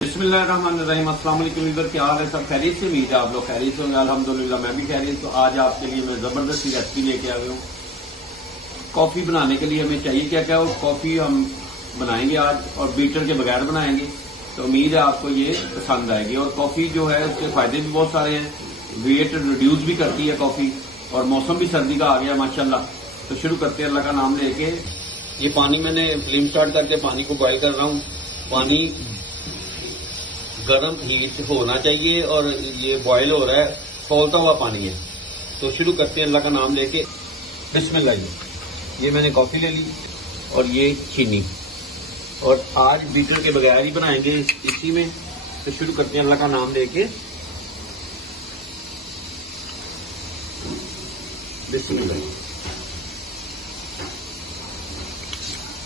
बिस्मिल्लाहिर्रहमानिर्रहीम। अस्सलाम वालेकुम व्यूअर, क्या हाल है? सब खैरियत से? उम्मीद है आप लोग खैरियत से होंगे। अल्हम्दुलिल्लाह मैं भी खैरियत। तो आज आपके लिए मैं जबरदस्त रेसिपी लेके आया हूँ। कॉफी बनाने के लिए हमें चाहिए क्या क्या? कॉफी हम बनाएंगे आज और बीटर के बगैर बनाएंगे। तो उम्मीद है आपको ये पसंद आएगी। और कॉफी जो है उसके फायदे भी बहुत सारे हैं। वेट रिड्यूस भी करती है कॉफी, और मौसम भी सर्दी का आ गया माशाल्लाह। तो शुरू करते हैं अल्लाह का नाम लेके। ये पानी मैंने फ्लेम स्टार्ट करके पानी को बॉयल कर रहा हूँ। पानी गर्म हीट होना चाहिए और ये बॉयल हो रहा है, खौलता हुआ पानी है। तो शुरू करते हैं अल्लाह का नाम लेके। बिस्मिल्लाह। ये मैंने कॉफी ले ली और ये चीनी, और आज बीटर के बगैर ही बनाएंगे इसी में। तो शुरू करते हैं अल्लाह का नाम लेके। बिस्मिल्लाह।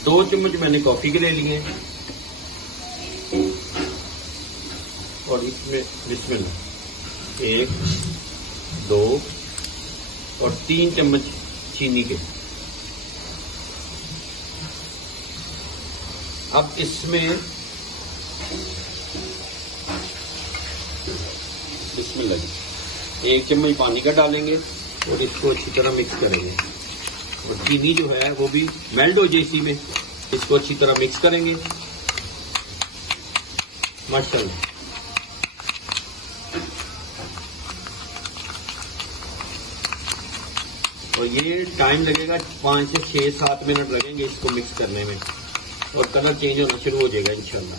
2 चम्मच मैंने कॉफी के ले लिए और इसमें बिस्मिल्लाह 1, 2 और 3 चम्मच चीनी के। अब इसमें बिस्मिल्लाह 1 चम्मच पानी का डालेंगे और इसको अच्छी तरह मिक्स करेंगे। और चीनी जो है वो भी मेल्ट हो जाए इसी में। इसको अच्छी तरह मिक्स करेंगे माशाल्लाह। और ये टाइम लगेगा 5 से 6-7 मिनट लगेंगे इसको मिक्स करने में, और कलर चेंज होना शुरू हो जाएगा इंशाल्लाह।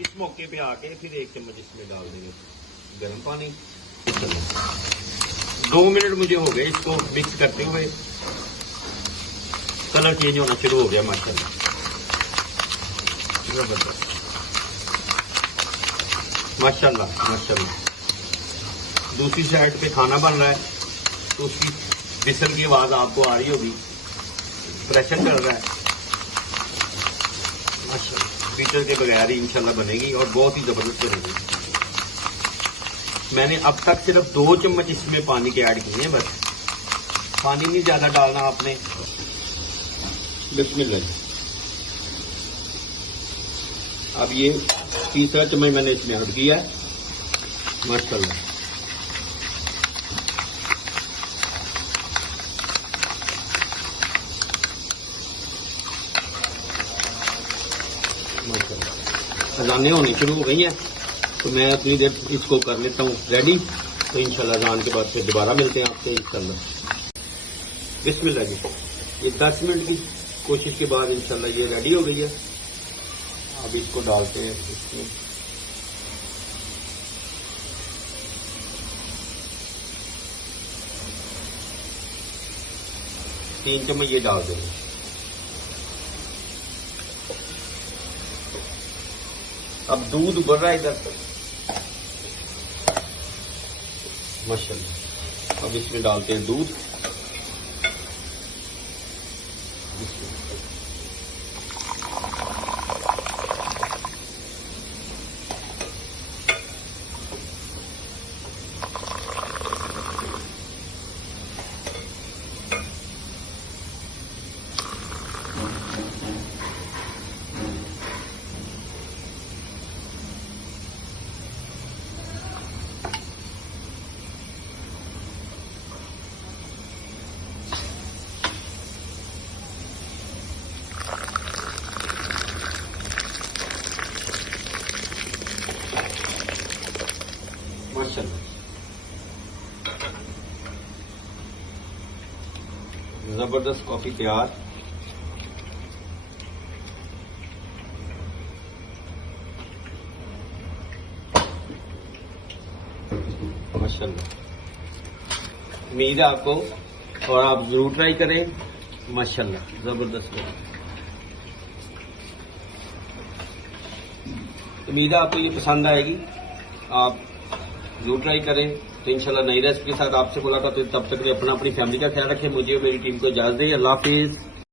इस मौके पे आके फिर 1 चम्मच इसमें डाल देंगे गर्म पानी। 2 मिनट मुझे हो गए इसको मिक्स करते हुए। कलर चेंज होना शुरू हो गया माशाल्लाह। माशाल्लाह माशाल्लाह। दूसरी साइड पे खाना बन रहा है तो उसकी विसल की आवाज आपको आ रही होगी। प्रेशर कर रहा है माशाल्लाह। बीटर के बगैर ही इंशाल्लाह बनेगी और बहुत ही जबरदस्त बनेगी। मैंने अब तक सिर्फ 2 चम्मच इसमें पानी के ऐड किए हैं बस। पानी नहीं ज्यादा डालना आपने। बिस्मिल्लाह। अब ये तीसरा चम्मच मैंने इसमें ऐड किया है माशाल्लाह। अजानें होनी शुरू हो गई हैं तो मैं अपनी देर इसको कर लेता हूँ रेडी। तो इंशाल्लाह अजान के बाद फिर दोबारा मिलते हैं आपसे इंशाल्लाह। बिस्मिल्लाह जी। ये 10 मिनट की कोशिश के बाद इंशाल्लाह ये रेडी हो गई है। अब इसको डालते हैं इसमें। तीन चम्मच ये डाल देंगे। अब दूध उबल रहा है इधर माशाल्लाह। अब इसमें डालते हैं दूध। माशाल्लाह जबरदस्त कॉफी तैयार। माशाल्लाह। उम्मीद है आपको, और आप जरूर ट्राई करें माशाल्लाह। जबरदस्त। उम्मीद है आपको ये पसंद आएगी। आप जरूर ट्राई करें। तो इंशाल्लाह नई रेसिपी के साथ आपसे मुलाकात हुई। तब तक अपनी फैमिली का ख्याल रखें। मुझे और मेरी टीम को इजाजत दें। अल्लाह हाफिज।